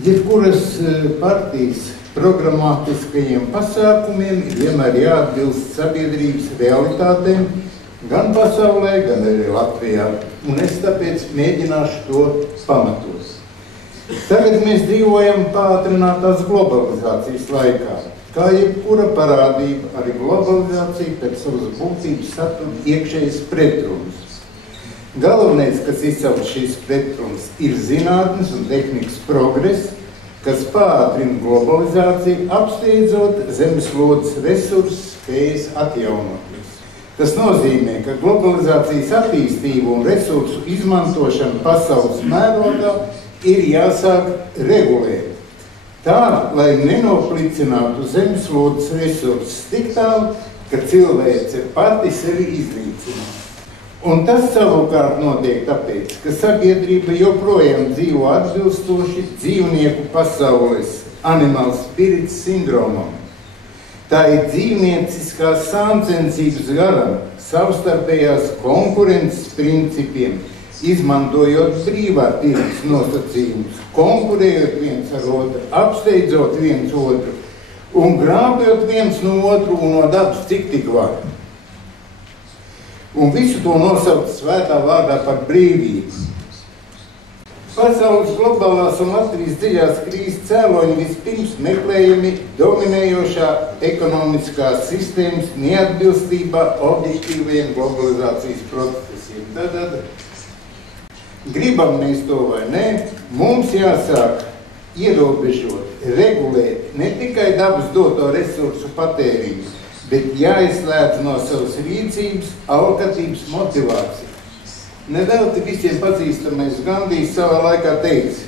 Jebkuras partijas programmatiskajiem pasākumiem ir vienmēr jāatbilst sabiedrības realitātēm, gan pasaulē, gan arī Latvijā. Un es tāpēc mēģināšu to pamatos. Tagad mēs dzīvojam pātrinātās globalizācijas laikā. Kā jebkura parādība, arī globalizācija pēc savas būtības satura iekšējas pretrunas. Galvenais, kas izsauc šīs pretrunas, ir zinātnes un tehnikas progress, kas pātrina globalizāciju, apsteidzot zemeslodes resursus spējas atjaunoties. Tas nozīmē, ka globalizācijas attīstību un resursu izmantošanu pasaules mērogā ir jāsāk regulēt. Tā, lai nenoplicinātu zemeslodes resursus tik tālu, ka cilvēce pati sevi iznīcina. Un tas savukārt notiek tāpēc, ka sabiedrība joprojām dzīvo atbilstoši dzīvnieku pasaules animal spirits sindromam. Tā ir dzīvnieciskās sāncensības garam, savstarpējās konkurences principiem, izmantojot brīvā tirgus nosacījumus, konkurējot viens ar otru, apsteidzot viens otru un grābjot viens no otru un no dabas cik tik var. Un visu to nosaukt svētā vārdā par brīvību. Pasaules globālās un Latvijas dziļās krīzes cēloņi vispirms meklējami dominējošā ekonomiskās sistēmas neatbilstībā objektīvajiem globalizācijas procesiem. Tad gribam mēs to vai ne, mums jāsāk ierobežot, regulēt ne tikai dabas doto resursu patēriņu, bet jāizslēdz no savas rīcības alkatības motivācija. Nevelti visiem pazīstamais Gandijs savā laikā teica,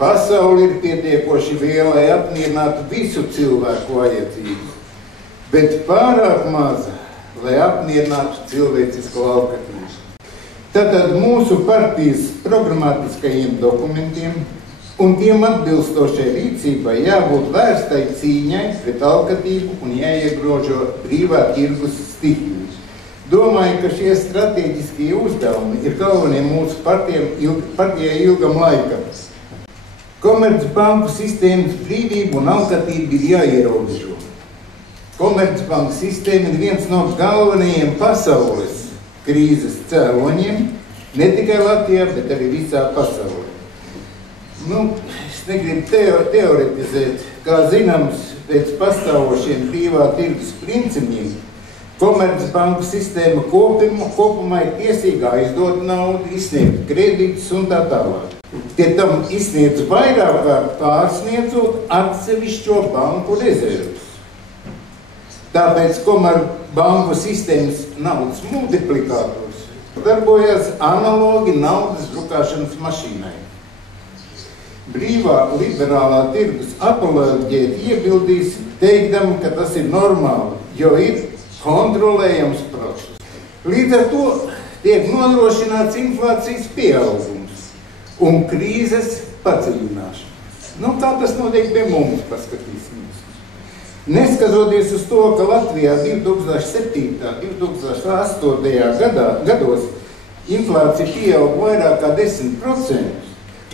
pasaule ir pietiekoši liela, lai apmierinātu visu cilvēku vajadzības, bet pārāk maza, lai apmierinātu cilvēcisko alkatību. Tātad mūsu partijas programmatiskajiem dokumentiem un tiem atbilstošai rīcībai jābūt vērstai cīņai pret alkatību un jāiegrožo brīvā tirgus stihiju. Domāju, ka šie strateģiskie uzdevumi ir galvenie mūsu partijai ilgam laikam. Komercbanku sistēmas brīvību un alkatību ir jāierobežo. Komercbanku sistēma ir viens no galvenajiem pasaules krīzes cēloņiem, ne tikai Latvijā, bet arī visā pasaulē. Es negribu teoretizēt, kā zināms, pēc pastāvošiem brīvā tirgus principiem, komercbanku sistēma kopumā ir tiesīga aizdot naudu, izsniegt kredītus un tā tālāk. Pie tam izsniedz vairāk kārt pārsniedzot atsevišķo banku rezervus. Tāpēc komercbanku sistēmas naudas multiplikators darbojas analogi naudas drukāšanas mašīnai. Brīvā liberālā tirgus apoloģēti iebildīs, teikdam, ka tas ir normāli, jo ir kontrolējams process. Līdz ar to tiek nodrošināts inflācijas pieaugums un krīzes padziļināšana. Kā tas notiek pie mums, paskatīsimies. Neskatoties uz to, ka Latvijā 2007. 2008. gados inflācija pieaug vairāk kā 10%,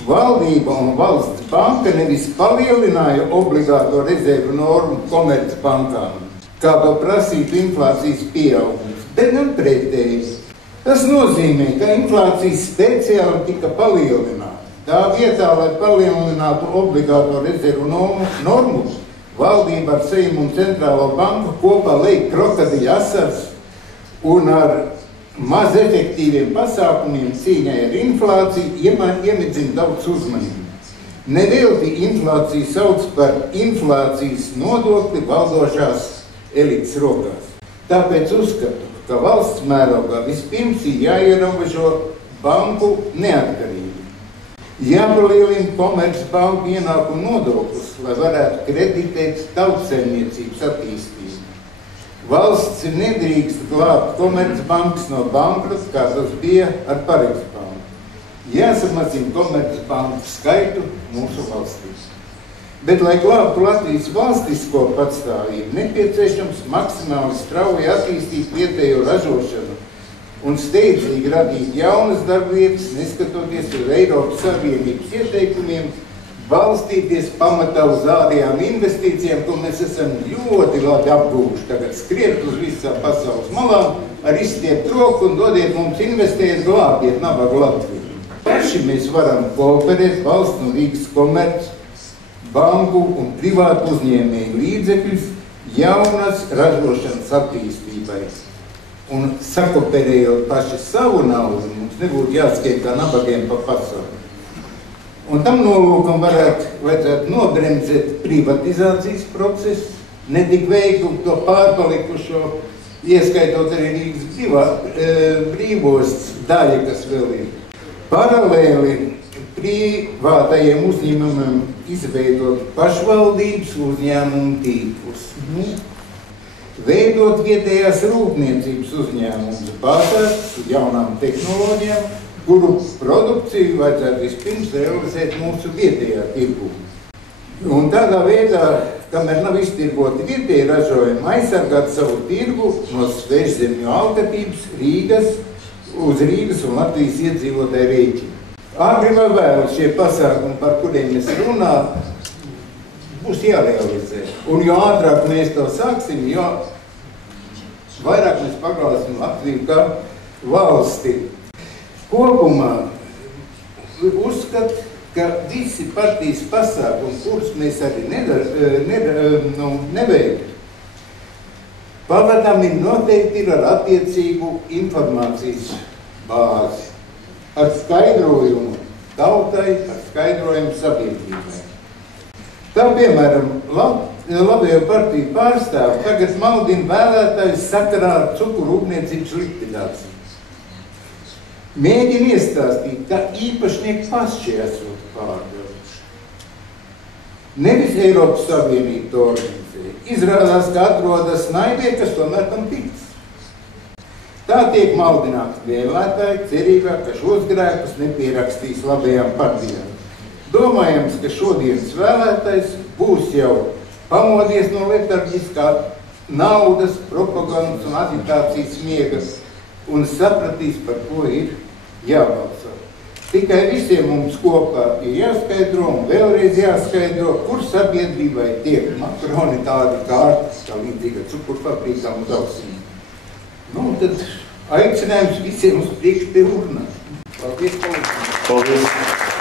valdība un valsts banka nevis palielināja obligāto rezervu normu komercbankām, kā to prasītu inflācijas pieaugums, bet gan pretēji. Tas nozīmē, ka inflācija speciāli tika palielināta. Tā vietā, lai palielinātu obligāto rezervu normu, valdība ar Seimu un Centrālo banku kopā liek krokodiļa asars un ar maz efektīviem pasākumiem cīņai ar inflāciju iemidzina daudz uzmanību. Nevelti inflāciju sauc par inflācijas nodokli valdošās elites rokās. Tāpēc uzskatu, ka valsts mērogā vispirms ir jāierobežo banku neatkarību. Jāpalielina komercbanku ienākumu nodoklis, lai varētu kreditēt tautsaimniecības attīstību. Valsts nedrīkst glābt komercbankas no bankrota, kā tas bija ar Parīzes banku. Jāsamazina komercbanku skaitu mūsu valstīs. Bet, lai glābtu Latvijas valstisko patstāvību, nepieciešams maksimāli strauji attīstīt vietējo ražošanu un steidzīgi radīt jaunas darbvietas, neskatoties uz Eiropas Savienības ieteikumiem balstīties pamatā uz ārējām investīcijām, ko mēs esam ļoti labi apgūvuši. Tagad skriet uz visām pasaules malām, ar izstiept roku un dodiet mums investēt, glābiet nabagu Latviju. Paši mēs varam kooperēt valsts un Rīgas komerc, banku un privātu uzņēmēju līdzekļus jaunas ražošanas attīstībai. Un sakooperējot paši savu naudu, mums nebūtu jāskiet kā nabagiem pa pasauli. Un tam nolūkam vajadzētu nobremzēt privatizācijas procesu, ne tik veiklu to pārpalikušo, ieskaitot arī Rīgas brīvostas daļa, kas vēl ir. Paralēli privātajiem uzņēmumiem izveidot pašvaldības uzņēmumu tīklus. Veidot vietējās rūpniecības uzņēmumus, bāzētas uz jaunām tehnoloģijām, kuru produkciju vajadzētu vispirms realizēt mūsu vietējā tirgu. Un tādā veidā, kamēr nav iztirgoti vietēji ražojumi, aizsargāt savu tirgu no svežzemju alkatības uz Rīgas un Latvijas iedzīvotāju rēķina. Āgri vai vēlu šie pasākumi, par kuriem mēs runājam, būs jārealizē. Un jo ātrāk mēs to sāksim, jo vairāk mēs paglāsim Latviju kā valsti. Kopumā uzskat, ka visi partijas pasākumi, kurus mēs arī neveiktu, pavadami noteikti ir ar attiecīgu informācijas bāzi, ar skaidrojumu tautai, ar skaidrojumu sabiedrībai. Tā, piemēram, Labējo partiju pārstāvi tagad maldina vēlētājus sakarā ar cukuru rūpniecības likvidāciju. Mēģina iestāstīt, ka īpašnieki paši esot pārdevuši. Nevis Eiropas Savienība to organizē. Izrādās, ka atrodas naidie, kas tomēr tam tic. Tā tiek maldināti vēlētāji, cerībā, ka šos grēkus nepierakstīs labējām partijām. Domājams, ka šodienas vēlētājs būs jau pamodies no letarģiskā naudas, propagandas un agitācijas miegas un sapratīs, par ko ir jābalso. Tikai visiem mums kopā ir jāskaidro un vēlreiz jāskaidro, kur sabiedrībai tiek makaroni tādi kārtas, kā līdzīga cukurfabrikām uz ausīm. Nu, tad aicinājums visiem uz priekšu pie urnām. Paldies! Paldies!